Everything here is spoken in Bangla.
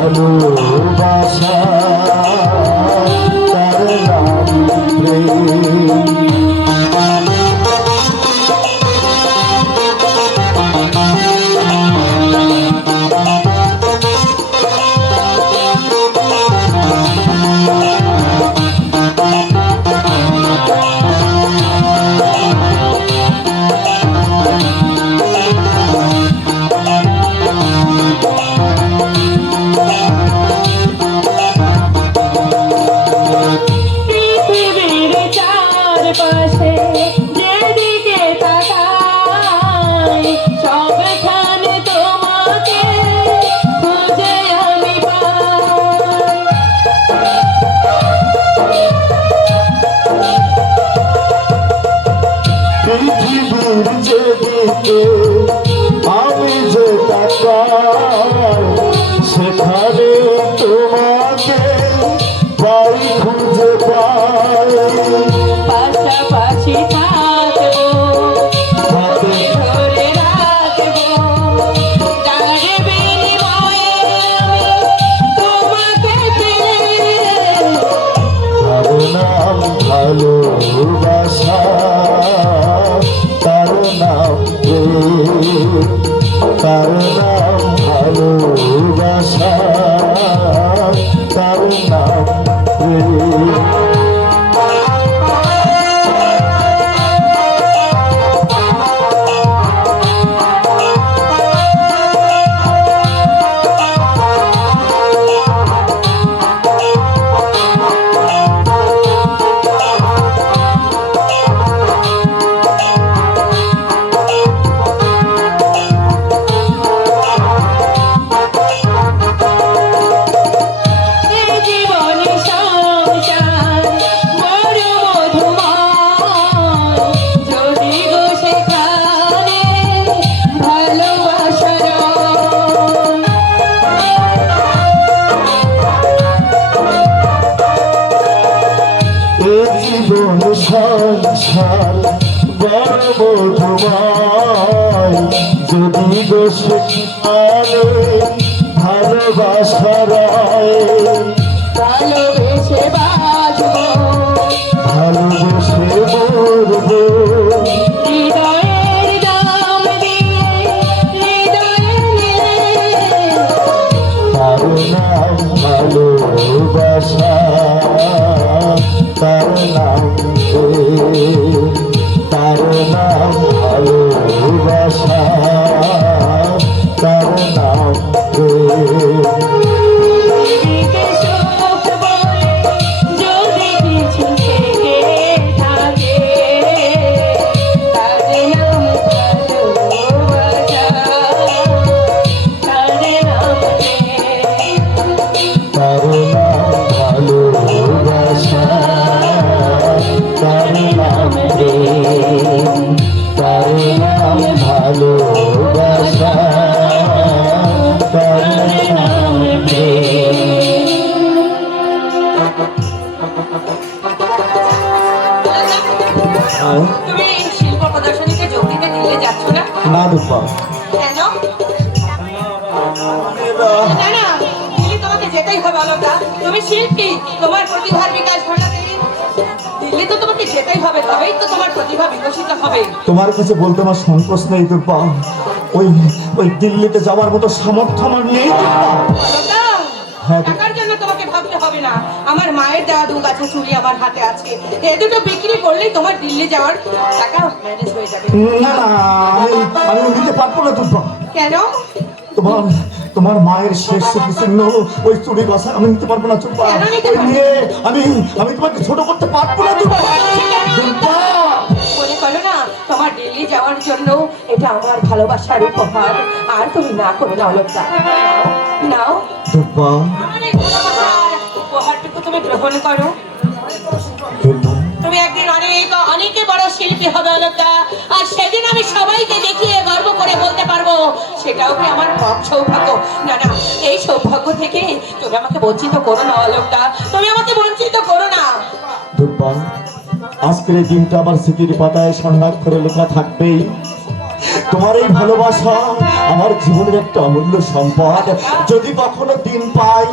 ভালোবাসা তার নাম প্রেম। পৃথিবীর যেদিকে আমি যে তাকাই সেখানে তোমাকে পাই খুঁজে পাই। পাশাপাশি থাকবো হাতে ধরে রাখবো তার বিনিময়ে আমি তোমাকে পেয়ে। তার নাম ভালোবাসা তার নাম প্রেম। তার নাম ভালোবাসা তার নাম প্রেম। জীবন সংসার বড় মধুময় যদি গো সেখানে ভালোবাসার ভালোবেসে বাঁচবো ভালোবেসে মরবো হৃদয়ের দাম দিয়ে হৃদয়ে নিয়ে। তার নাম ভালোবাসা তার নাম প্রেম। তার নাম ভালোবাসা তার নাম প্রেম। পৃথিবীতে সুখ বলে যদি কিছু থেকে থাকে তার নাম ভালোবাসা তার নাম প্রেম। তার নাম ভালোবাসা তার নাম প্রেম। তার নাম ভালোবাসা তার নাম প্রেম। তুমি শিল্প প্রদর্শনীতে যোগ দিতে দিল্লি যাচ্ছ না? না দুপা কেন? না না, দিল্লি তোমাকে যেতেই হবে অলকা। তুমি শিল্পী, তোমার প্রতিভার বিকাশ ঘটাতে দিল্লি তো তোমাকে যেতেই হবে, তবেই তো তোমার প্রতিভা বিকশিত হবে। তোমার কাছে বলতে আমার সংকোচ নেই দুপা। ওই ওই দিল্লিতে যাওয়ার মতো সামর্থ্য আমার নেই দুপা। অলকা, হ্যাঁ। টাকার জন্য তোমাকে ভাবতে হবে না। আমার মায়ের দেওয়া 2 গাছের চুড়ি আমার হাতে আছে, এ দুটো বিক্রি করলেই তোমার দিল্লি যাওয়ার টাকা ম্যানেজ হয়ে যাবে। না না, আমি আমি নিতে পারবো না দুপা। কেন? তোমার তোমার মায়ের শেষ চিহ্ন ওই চুরি গাছা আমি নিতে পারবো না দুপা। কেন নিতে ওই পারবে? নিয়ে আমি আমি তোমাকে ছোট করতে পারবো না দুপা। দুপা মনে করো না, তোমার দিল্লি যাওয়ার জন্য এটা আমার ভালোবাসার উপহার। আর তুমি না করো না অলকা, নাও দুপা আমার এই ভালোবাসার উপহারটুকু তুমি গ্রহণ করো। দুপা তুমি একদিন অনেকে বড় শিল্পী হবে অলকা, আর সেদিন আমি সবাইকে দেখিয়ে গর্ব করে বলতে পারবো সেটাও কি আমার কম সৌভাগ্য। না না, এই সৌভাগ্য থেকে তুমি আমাকে বঞ্চিত করো না অলকা, তুমি আমাকে বঞ্চিত করো না। দুপা আজকের এই দিনটা আমার স্মৃতির পাতায় স্বর্ণাক্ষরে লেখা থাকবেই। তোমার এই ভালোবাসা আমার জীবনের একটা অমূল্য সম্পদ। যদি কখনো দিন পাই